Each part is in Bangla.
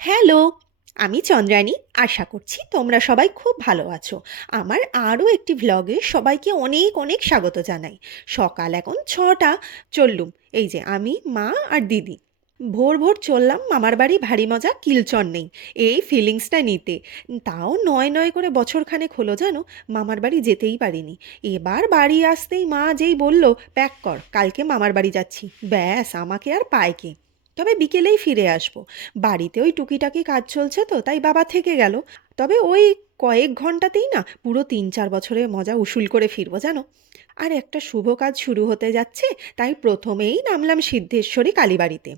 হ্যালো, আমি চন্দ্রানী। আশা করছি তোমরা সবাই খুব ভালো আছো। আমার আরও একটি ভ্লগে সবাইকে অনেক অনেক স্বাগত জানাই। সকাল এখন 6টা। চললুম, এই যে আমি, মা আর দিদি। ভোর ভোর চললাম মামার বাড়ি। ভারী মজা, কিলচর নেই, এই ফিলিংসটা নিতে। তাও নয় নয় করে বছরখানেক হলো জানো, মামার বাড়ি যেতেই পারিনি। এবার বাড়ি আসতেই মা যেই বলল, প্যাক কর, কালকে মামার বাড়ি যাচ্ছি, ব্যাস আমাকে আর পায় কে। তবে বিকেলেই ফিরে আসবো। বাড়িতে ওই টুকিটাকি কাজ চলছে তো, তাই বাবা থেকে গেল। তবে ওই কয়েক ঘন্টাতেই না পুরো 3-4 বছরের মজা উসুল করে ফিরবো জানো। আর একটা শুভ কাজ শুরু হতে যাচ্ছে, তাই প্রথমেই নামলাম সিদ্ধেশ্বরী কালীবাড়িতে।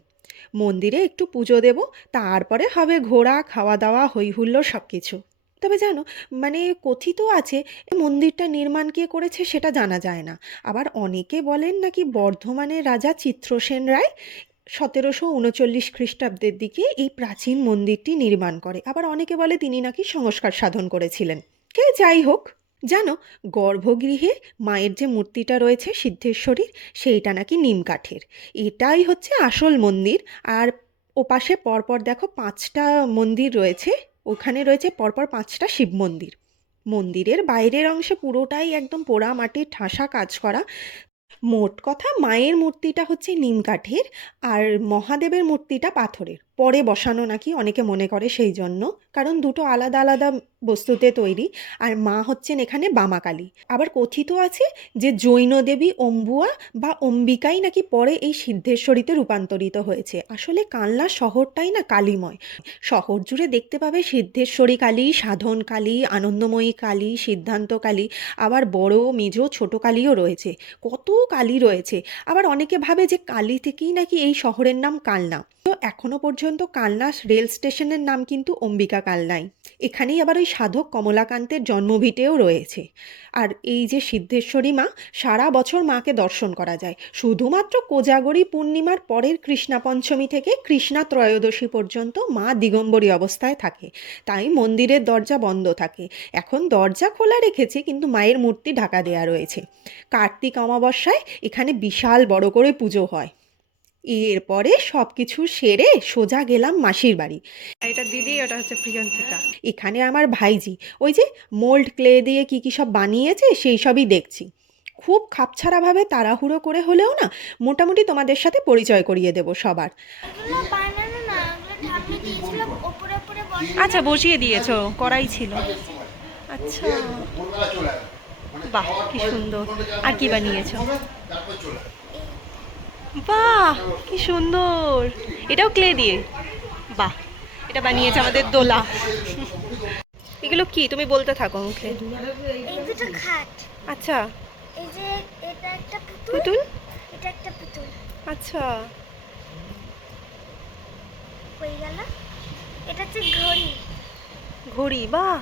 মন্দিরে একটু পুজো দেব, তারপরে হবে ঘোরা, খাওয়া দাওয়া, হই হুল্লোড় সব কিছু। তবে জানো, মানে কথিত আছে এ মন্দিরটা নির্মাণ কে করেছে সেটা জানা যায় না। আবার অনেকে বলেন নাকি বর্ধমানের রাজা চিত্রসেন রায় 1739 খ্রিস্টাব্দের দিকে এই প্রাচীন মন্দিরটি নির্মাণ করে। আবার অনেকে বলে তিনি নাকি সংস্কার সাধন করেছিলেন। কে যাই হোক, জানো, গর্ভগৃহে মায়ের যে মূর্তিটা রয়েছে সিদ্ধেশ্বরীর, সেইটা নাকি নিম কাঠের। এটাই হচ্ছে আসল মন্দির। আর ওপাশে পরপর দেখো 5টা মন্দির রয়েছে। ওখানে রয়েছে পরপর 5টা শিব মন্দির। মন্দিরের বাইরের অংশে পুরোটাই একদম পোড়া মাটির ঠাসা কাজ করা। মোট কথা, মায়ের মূর্তিটা হচ্ছে নিম কাঠের, আর মহাদেবের মূর্তিটা পাথরের, পরে বসানো নাকি অনেকে মনে করে সেই জন্য, কারণ দুটো আলাদা আলাদা বস্তুতে তৈরি। আর মা হচ্ছেন এখানে বামাকালী। আবার কথিত আছে যে জৈন দেবী অম্বুয়া বা অম্বিকাই নাকি পরে এই সিদ্ধেশ্বরীতে রূপান্তরিত হয়েছে। আসলে কানলা শহরটাই না কালীময়। শহর জুড়ে দেখতে পাবে সিদ্ধেশ্বরী কালী, সাধন কালী, আনন্দময়ী কালী, সিদ্ধান্ত কালী, আবার বড় মেজ ছোট কালীও রয়েছে। কত কালী রয়েছে। আবার অনেকে ভাবে যে কালী থেকেই নাকি এই শহরের নাম কালনা। তো এখনো পর্যন্ত কালনা রেল স্টেশনের নাম কিন্তু অম্বিকা কালনাই। এখানেই আবার ওই সাধক কমলাকান্তের জন্মভিটেও রয়েছে। আর এই যে সিদ্ধেশ্বরী মা, সারা বছর মাকে দর্শন করা যায়। শুধুমাত্র কোজাগরী পূর্ণিমার পরের কৃষ্ণা পঞ্চমী থেকে কৃষ্ণা ত্রয়োদশী পর্যন্ত মা দিগম্বরী অবস্থায় থাকে, তাই মন্দিরের দরজা বন্ধ থাকে। এখন দরজা খোলা রেখেছে, কিন্তু মায়ের মূর্তি ঢাকা দেয়া রয়েছে। কার্তিক অমাবস্যায় এখানে বিশাল বড় করে পুজো হয়। এরপরে সব কিছু সেরে সোজা গেলাম মাসির বাড়ি। এটা দিদি, ওটা হচ্ছে প্রিয়ঞ্চিতা। এখানে আমার ভাইজি ওই যে মোল্ড ক্লে দিয়ে কি কি সব বানিয়েছে সেই সবই দেখছি। খুব খাপছাড়াভাবে তাড়াহুড়ো করে হলেও না মোটামুটি তোমাদের সাথে পরিচয় করিয়ে দেব সবার। এগুলো বানানো না, ওগুলো ঠাম্মি দিয়েছিল, ওপরে ওপরে আচ্ছা, বসিয়ে দিয়েছো, করাই ছিল। আচ্ছা, বাহ কি সুন্দর। আর কি বানিয়েছো? বাহ কি সুন্দর, এটাও ক্লে দিয়ে? বাহ, এটা বানিয়েছে আমাদের দোলা। এগুলো কি তুমি বলতে থাকো মুখে। এই দুটো খাট। আচ্ছা। এই যে এটা একটা পুতুল, পুতুল। এটা একটা পুতুল। আচ্ছা। হয়ে গেল। এটা হচ্ছে ঘড়ি। ঘড়ি, বাহ।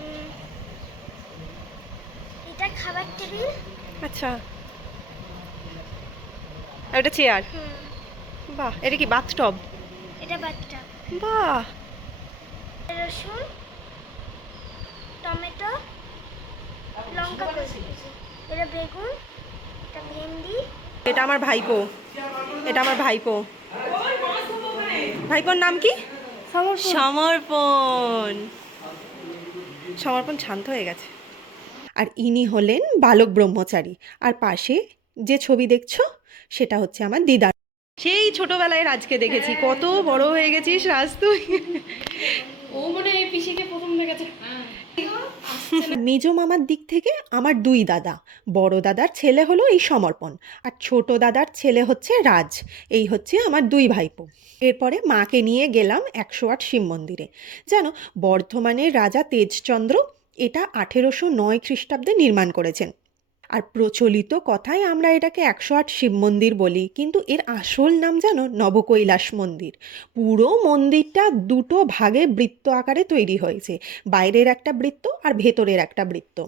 উম, এটা খাবার টেবিল। আচ্ছা। আর এটা চেয়ার। হুম, বাহ, এটা কি বাথটব? এটা বাচ্চা। বাহ। রসুন, টমেটো, লঙ্কা কুচি, এটা বেগুন, এটা ভেন্ডি। এটা আমার ভাইপো। এটা আমার ভাইপো। ভাইপোর নাম কি? সমর্পণ। সমর্পণ শান্ত হয়ে গেছে। আর ইনি হলেন বালক ব্রহ্মচারী। আর পাশে যে ছবি দেখছো সেটা হচ্ছে আমার দিদা। সেই ছোটবেলায় রাজকে দেখেছি, কত বড় হয়ে গেছিস রাজ তুই। ও মনে হয় পিসিকে প্রথম দেখেছে। মেজ মামার দিক থেকে আমার দুই দাদা। বড় দাদার ছেলে হলো এই সমর্পণ, আর ছোট দাদার ছেলে হচ্ছে রাজ। এই হচ্ছে আমার দুই ভাইপো। এরপরে মাকে নিয়ে গেলাম 108 শিব মন্দিরে। জানো, বর্ধমানের রাজা তেজচন্দ্র এটা 1809 খ্রিস্টাব্দে নির্মাণ করেছেন। আর প্রচলিত কথায় আমরা এটাকে 108 শিব মন্দির বলি, কিন্তু এর আসল নাম জানো নবকৈলাস মন্দির। পুরো মন্দিরটা দুটো ভাগে বৃত্ত আকারে তৈরি হয়েছে। বাইরের একটা বৃত্ত আর ভেতরের একটা বৃত্ত।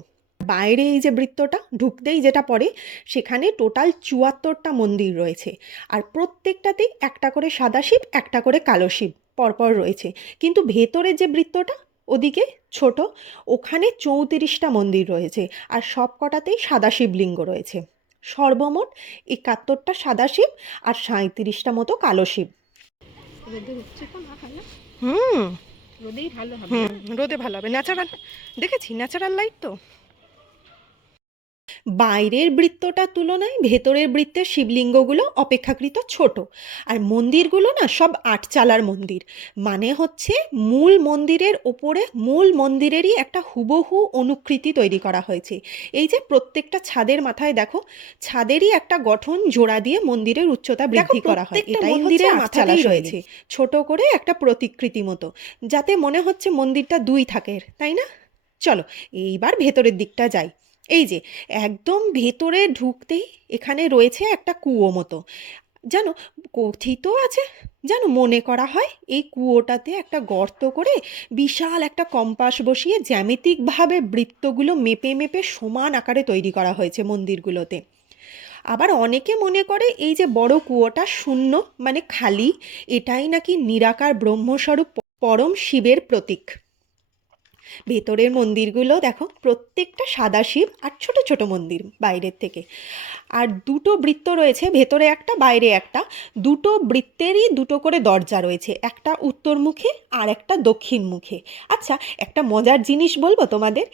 বাইরে এই যে বৃত্তটা ঢুকতেই যেটা পড়ে, সেখানে টোটাল 74টা মন্দির রয়েছে। আর প্রত্যেকটাতেই একটা করে সাদা শিব, একটা করে কালো শিব পরপর রয়েছে। কিন্তু ভেতরের যে বৃত্তটা ওদিকে ছোট, ওখানে 34টা মন্দির রয়েছে। আর সব কটাতেই সাদা শিবলিঙ্গ রয়েছে। সর্বমোট 71টা সাদা শিব আর 37টা মতো কালো শিব। রোদে হচ্ছে তো না হলে হুম রোদেই ভালো হবে। হুম রোদে ভালো হবে, ন্যাচারাল, দেখেছি ন্যাচারাল লাইট তো। বাইরের বৃত্তটার তুলনায় ভেতরের বৃত্তের শিবলিঙ্গগুলো অপেক্ষাকৃত ছোট, আর মন্দিরগুলো না সব আটচালার মন্দির, মানে হচ্ছে মূল মন্দিরের ওপরে মূল মন্দিরেরই একটা হুবহু অনুকৃতি তৈরি করা হয়েছে। এই যে প্রত্যেকটা ছাদের মাথায় দেখো, ছাদেরই একটা গঠন জোড়া দিয়ে মন্দিরের উচ্চতা বৃদ্ধি করা হয়, এটাই মন্দিরের মাথাতেই রয়েছে ছোট করে একটা প্রতিকৃতি মতো, যাতে মনে হচ্ছে মন্দিরটা দুই থাকে, তাই না? চলো এইবার ভেতরের দিকটা যাই। এই যে একদম ভেতরে ঢুকতেই এখানে রয়েছে একটা কুয়ো মতো, জানো, কথিত আছে, জানো, মনে করা হয় এই কুয়োটাতে একটা গর্ত করে বিশাল একটা কম্পাস বসিয়ে জ্যামিতিকভাবে বৃত্তগুলো মেপে মেপে সমান আকারে তৈরি করা হয়েছে মন্দিরগুলোতে। আবার অনেকে মনে করে এই যে বড় কুয়োটা শূন্য মানে খালি, এটাই নাকি নিরাকার ব্রহ্মস্বরূপ পরম শিবের প্রতীক। ভেতরের মন্দিরগুলো দেখো, প্রত্যেকটা সাদা শিব আর ছোট ছোট মন্দির বাইরের থেকে। আর দুটো বৃত্ত রয়েছে, ভেতরে একটা বাইরে একটা, দুটো বৃত্তেরই দুটো করে দরজা রয়েছে, একটা উত্তর মুখে আর একটা দক্ষিণ মুখে। আচ্ছা, একটা মজার জিনিস বলবো তোমাদের,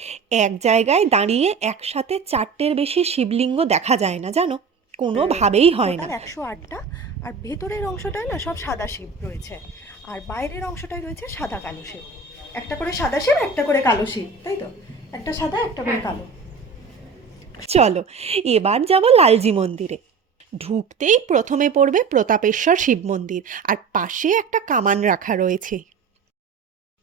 এক জায়গায় দাঁড়িয়ে একসাথে চারটের বেশি শিবলিঙ্গ দেখা যায় না, জানো, কোনোভাবেই হয় না। 108টা, আর ভেতরের অংশটায় না সব সাদা শিব রয়েছে, আর বাইরের অংশটায় রয়েছে সাদা কালো শিব, একটা করে সাদা শিব একটা করে কালো শিব, তাই তো, একটা সাদা একটা করে কালো। চলো এবার যাব লালজি মন্দিরে। ঢুকতেই প্রথমে পড়বে প্রতাপেশ্বর শিব মন্দির, আর পাশে একটা কামান রাখা রয়েছে।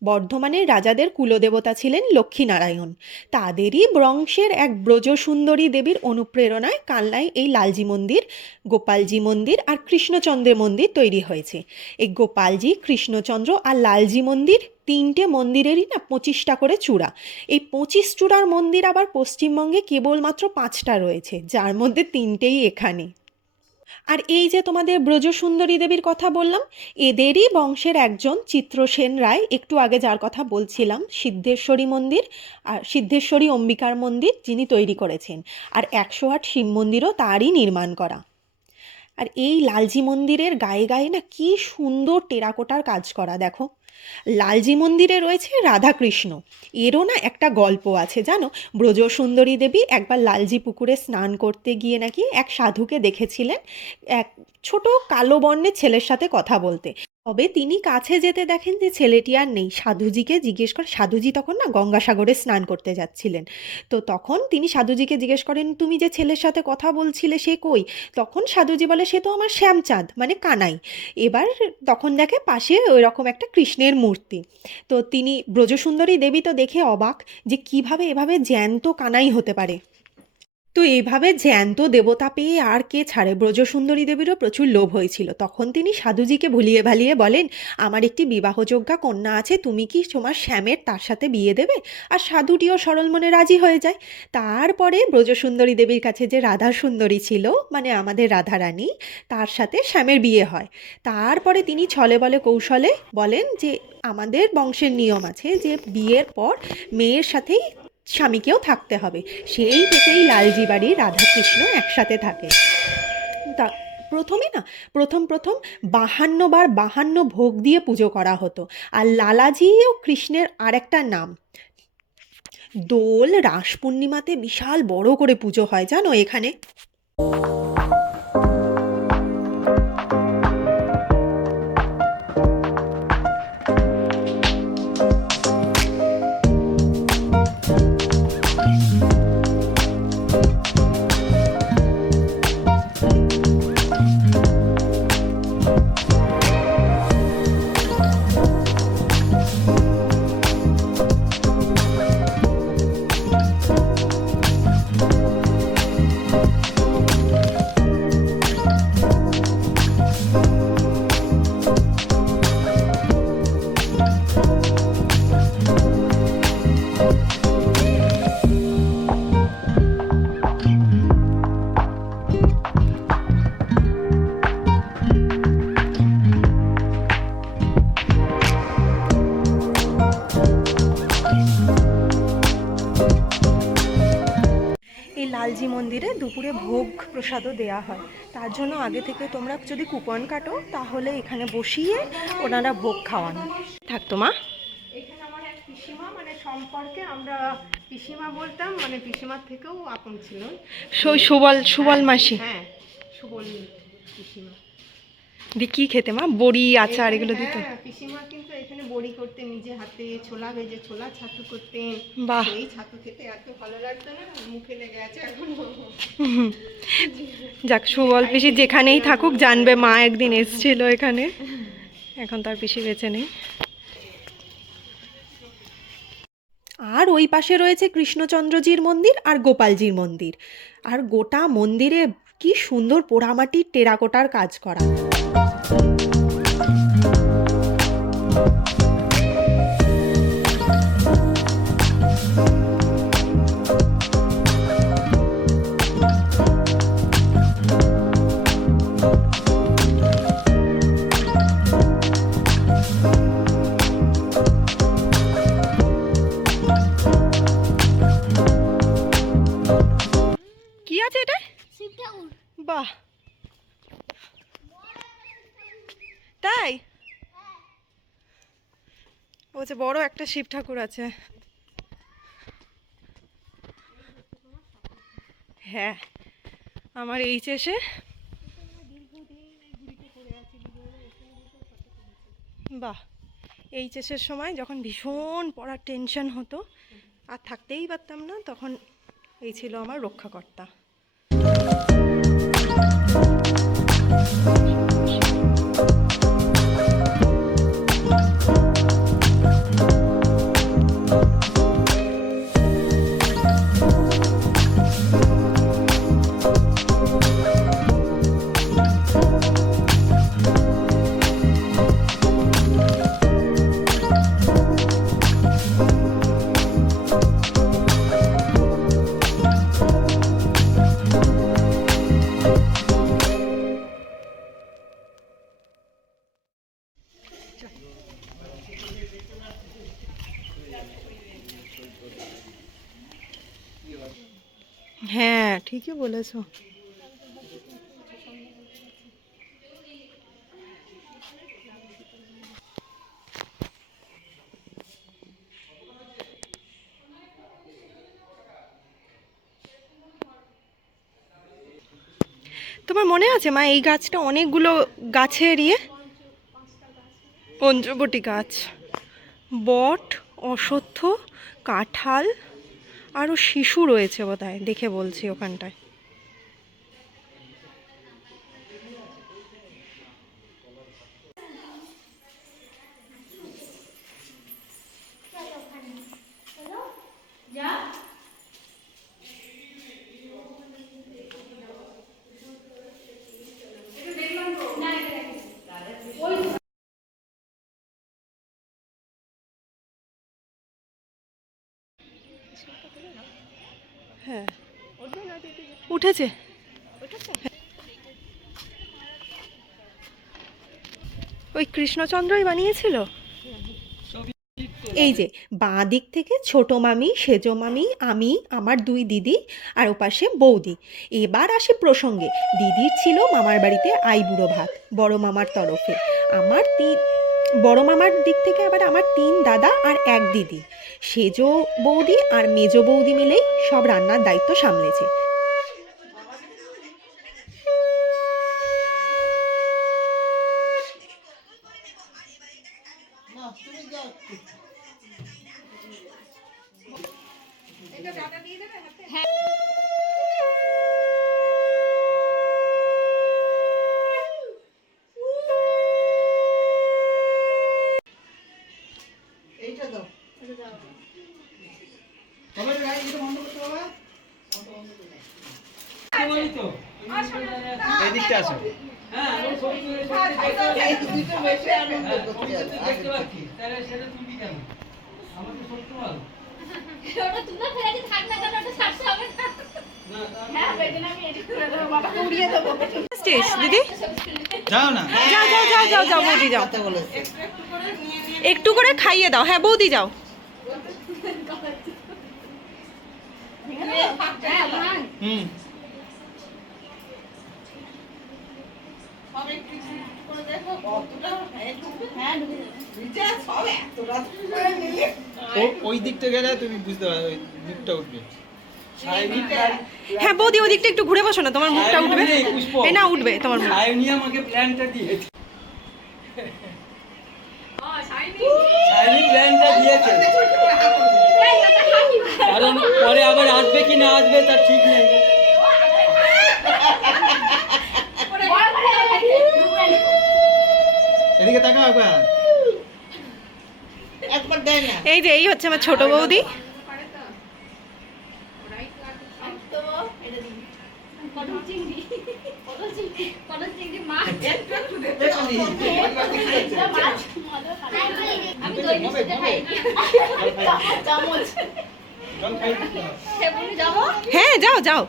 বর্ধমানের রাজাদের কুলদেবতা ছিলেন লক্ষ্মীনারায়ণ, তাদেরই বংশের এক ব্রজসুন্দরী দেবীর অনুপ্রেরণায় কালনায় এই লালজি মন্দির, গোপালজি মন্দির আর কৃষ্ণচন্দ্রের মন্দির তৈরি হয়েছে। এই গোপালজি, কৃষ্ণচন্দ্র আর লালজি মন্দির তিনটে মন্দিরেরই না 25টা করে চূড়া। এই 25 চূড়ার মন্দির আবার পশ্চিমবঙ্গে কেবলমাত্র 5টা রয়েছে, যার মধ্যে 3টেই এখানে। আর এই যে তোমাদের ব্রজসুন্দরী দেবীর কথা বললাম, এদেরই বংশের একজন চিত্রসেন রায়, একটু আগে যার কথা বলছিলাম, সিদ্ধেশ্বরী মন্দির আর সিদ্ধেশ্বরী অম্বিকার মন্দির যিনি তৈরি করেছেন, আর 108 শিব মন্দিরও তারই নির্মাণ করা। আর এই লালজি মন্দিরের গায়ে গায়ে না কি সুন্দর টেরাকোটার কাজ করা দেখো। লালজি মন্দিরে রয়েছে রাধাকৃষ্ণ, এরও না একটা গল্প আছে, জানো, ব্রজসুন্দরী দেবী একবার লালজি পুকুরে স্নান করতে গিয়ে নাকি এক সাধুকে দেখেছিলেন এক ছোট কালো বর্ণের ছেলের সাথে কথা বলতে। তবে তিনি কাছে যেতে দেখেন যে ছেলেটি আর নেই, সাধুজিকে জিজ্ঞেস করে, সাধুজি তখন না গঙ্গাসাগরে স্নান করতে যাচ্ছিলেন, তো তখন তিনি সাধুজিকে জিজ্ঞেস করেন, তুমি যে ছেলের সাথে কথা বলছিলে সে কই? তখন সাধুজি বলে, সে তো আমার শ্যামচাঁদ মানে কানাই। এবার তখন দেখে পাশে ওই রকম একটা কৃষ্ণের মূর্তি, তো তিনি ব্রজসুন্দরী দেবী তো দেখে অবাক যে কিভাবে এভাবে জ্যান্ত কানাই হতে পারে। তো এইভাবে জ্যান্ত দেবতা পেয়ে আর কে ছাড়ে, ব্রজসুন্দরী দেবীরও প্রচুর লোভ হয়েছিল। তখন তিনি সাধুজিকে ভুলিয়ে ভালিয়ে বলেন, আমার একটি বিবাহযোগ্যা কন্যা আছে, তুমি কি তোমার শ্যামের তার সাথে বিয়ে দেবে? আর সাধুটিও সরল মনে রাজি হয়ে যায়। তারপরে ব্রজসুন্দরী দেবীর কাছে যে রাধা সুন্দরী ছিল, মানে আমাদের রাধারানী, তার সাথে শ্যামের বিয়ে হয়। তারপরে তিনি ছলে বলে কৌশলে বলেন যে আমাদের বংশের নিয়ম আছে যে বিয়ের পর মেয়ের সাথেই স্বামীকেও থাকতে হবে। সেই থেকেই লালজি বাড়ির রাধাকৃষ্ণ একসাথে থাকে। তা প্রথমে না, প্রথম 52 বার 52 ভোগ দিয়ে পুজো করা হতো। আর লালাজি ও কৃষ্ণের আরেকটা নাম। দোল রাস পূর্ণিমাতে বিশাল বড় করে পুজো হয়, জানো এখানে। মন্দিরে দুপুরে ভোগ প্রসাদও দেয়া হয়, তার জন্য আগে থেকে তোমরা যদি কুপন কাটো তাহলে এখানে বসিয়ে ওনারা ভোগ খাওয়ান। থাকতো মা। এখানে আমার এক পিসিমা, মানে সম্পর্কে আমরা পিসিমা বলতাম, মানে পিসিমার থেকেও আপন ছিল। সুবল মাসি। হ্যাঁ, সুবল পিসিমা। দি কি খেতে মা? বড়ি আচার এগুলো দিত? হ্যাঁ, পিসিমা কিন্তু এখানে বড়ি করতেন নিজে হাতে, ছোলা ভেজে ছোলা ছাতু করতেন। বাহ। এই ছাতু খেতে এত ভালো লাগতো না, মুখে লেগে আছে এখনো। যাক, সুবল পিসি যেখানেই থাকুক জানবে মা একদিন এসেছিল এখানে। এখন তার পিসি বেঁচে নেই। আর ওই পাশে রয়েছে কৃষ্ণচন্দ্রজির মন্দির আর গোপালজির মন্দির। আর গোটা মন্দিরে কি সুন্দর পোড়ামাটির টেরাকোটার কাজ করা। কি আছে এটা? শিব ঠাকুর। বাহ, তাই? বলছে বড় একটা শিব ঠাকুর আছে। হ্যাঁ, আমার এইচএসে বাহ, এইচএসের সময় যখন ভীষণ পড়ার টেনশন হতো আর থাকতেই পারতাম না, তখন এই ছিল আমার রক্ষাকর্তা। হ্যাঁ, ঠিকই বলেছো। তোমার মনে আছে মা, এই গাছটা অনেকগুলো গাছের পঞ্চবটি গাছ, বট, অশ্বত্থ, কাঁঠাল, আরও শিশু রয়েছে বোধহয়, দেখে বলছি ওখানটায়। হ্যাঁ, উঠেছে। ওই কৃষ্ণচন্দ্রই বানিয়েছিল। এই যে বাঁ দিক থেকে ছোট মামি, সেজো মামি, আমি, আমার দুই দিদি আর ওপাশে বৌদি। এবার আসি প্রসঙ্গে। দিদির ছিল মামার বাড়িতে আইবুড়ো ভাত বড় মামার তরফে। বড় মামার দিক থেকে আবার আমার 3 দাদা আর 1 দিদি। সেজো বৌদি আর মেজো বৌদি মিলেই সব রান্নার দায়িত্ব সামলেছে। এদিকটা আসো। দিদি যাও না, যাও যাও যাও যাও যাও বৌদি যাও, একটু করে খাইয়ে দাও। হ্যাঁ বৌদি যাও। হুম ওই দিকটা গেলে তুমি বুঝতে পারবে ওই মুখটা উঠবে হ্যাঁ বৌদি ওদিকটা একটু ঘুরে বসো না, তোমার মুখটা উঠবে। এই না উঠবে তোমার মুখ। সায়নী আমাকে প্ল্যানটা দিয়েছে। সায়নী প্ল্যানটা দিয়েছে, কারণ পরে আবার আসবে কি না আসবে তার ঠিক নেই। এদিকে তাকাও একবার। এই যে এই হচ্ছে আমার ছোট বৌদি। হ্যাঁ যাও যাও।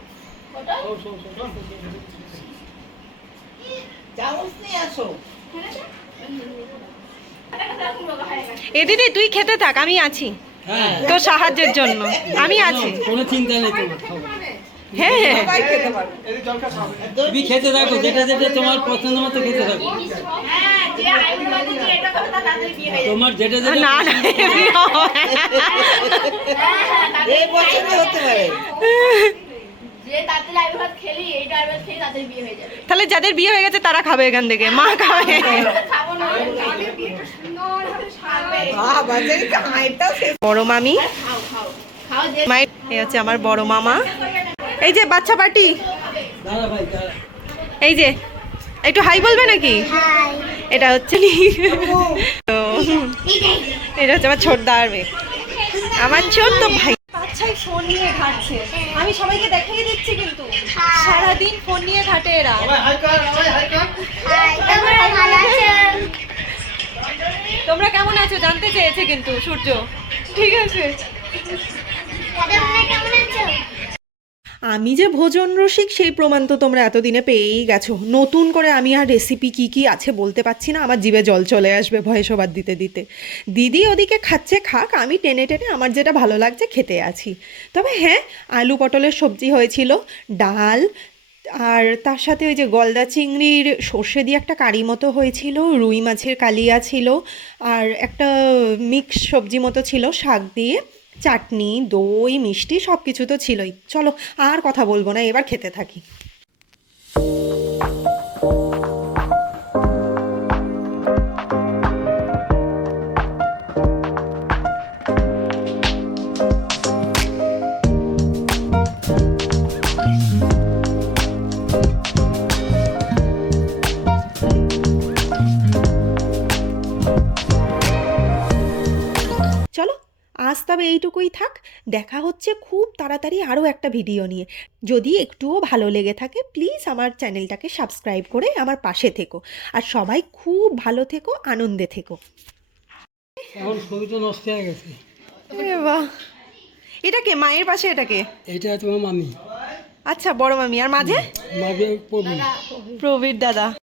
এ দিদি তুই খেতে থাক, আমি আছি হ্যাঁ, তোর সাহায্যের জন্য, আমি আছি। কোনো চিন্তা নেই তোমার, খাও। হ্যাঁ হ্যাঁ এদিকে জল খাও। তুমি খেতে থাকো, যেটা যেটা তোমার পছন্দ মতো খেতে থাকো। তোমার যেটা যেটা না না এমনি হয়। তাহলে যাদের বিয়ে হয়ে গেছে তারা খাবে এখান থেকে, মা খাবে। বড় মামি, মায়ের এই হচ্ছে আমার বড় মামা। এই যে বাচ্চা পার্টি, দাঁড়া ভাই, দাঁড়া। এই যে একটু হাই বলবে নাকি? এটা হচ্ছে এটা হচ্ছে আমার ছোট দাঁড় মেয়ে, আমার ছোট্ট ভাই। বাচ্চাই ফোন নিয়ে ঘাটছে, আমি সবাইকে দেখিয়ে দিচ্ছি কিন্তু সারাদিন ফোন নিয়ে ঘাটে এরা। সবাই হাই কর, সবাই হাই কর। তোমরা কেমন আছো জানতে চেয়েছে কিন্তু সূর্য। ঠিক আছে, আমি যে ভোজন রসিক সেই প্রমাণ তো তোমরা এতদিনে পেয়েই গেছো। নতুন করে আমি আর রেসিপি কি কি আছে বলতে পারছি না, আমার জিভে জল চলে আসবে ভয়ে সবার দিতে দিতে। দিদি ওদিকে খাচ্ছে খাক, আমি টেনে টেনে আমার যেটা ভালো লাগছে খেতে আছি। তবে হ্যাঁ, আলু পটলের সবজি হয়েছিল, ডাল, আর তার সাথে ওই যে গলদা চিংড়ির সর্ষে দিয়ে একটা কারি মতো হয়েছিল, রুই মাছের কালিয়া ছিল, আর একটা মিক্স সবজি মতো ছিল শাক দিয়ে, চাটনি, দই, মিষ্টি সব কিছু তো ছিলই। চলো আর কথা বলবো না, এবার খেতে থাকি। চলো আজ তবে এইটুকুই থাক, দেখা হচ্ছে খুব তাড়াতাড়ি আরও একটা ভিডিও নিয়ে। যদি একটুও ভালো লেগে থাকে প্লিজ আমার চ্যানেলটাকে সাবস্ক্রাইব করে আমার পাশে থেকো। আর সবাই খুব ভালো থেকো, আনন্দে থেকো। এখন ছবিটা নষ্ট হয়ে গেছে। বাহ, এটা কে মায়ের পাশে? এটা কে? এটা তোমার মামি, আচ্ছা বড় মামি। আর মাঝে মাঝে পড়বি। প্রবীর দাদা।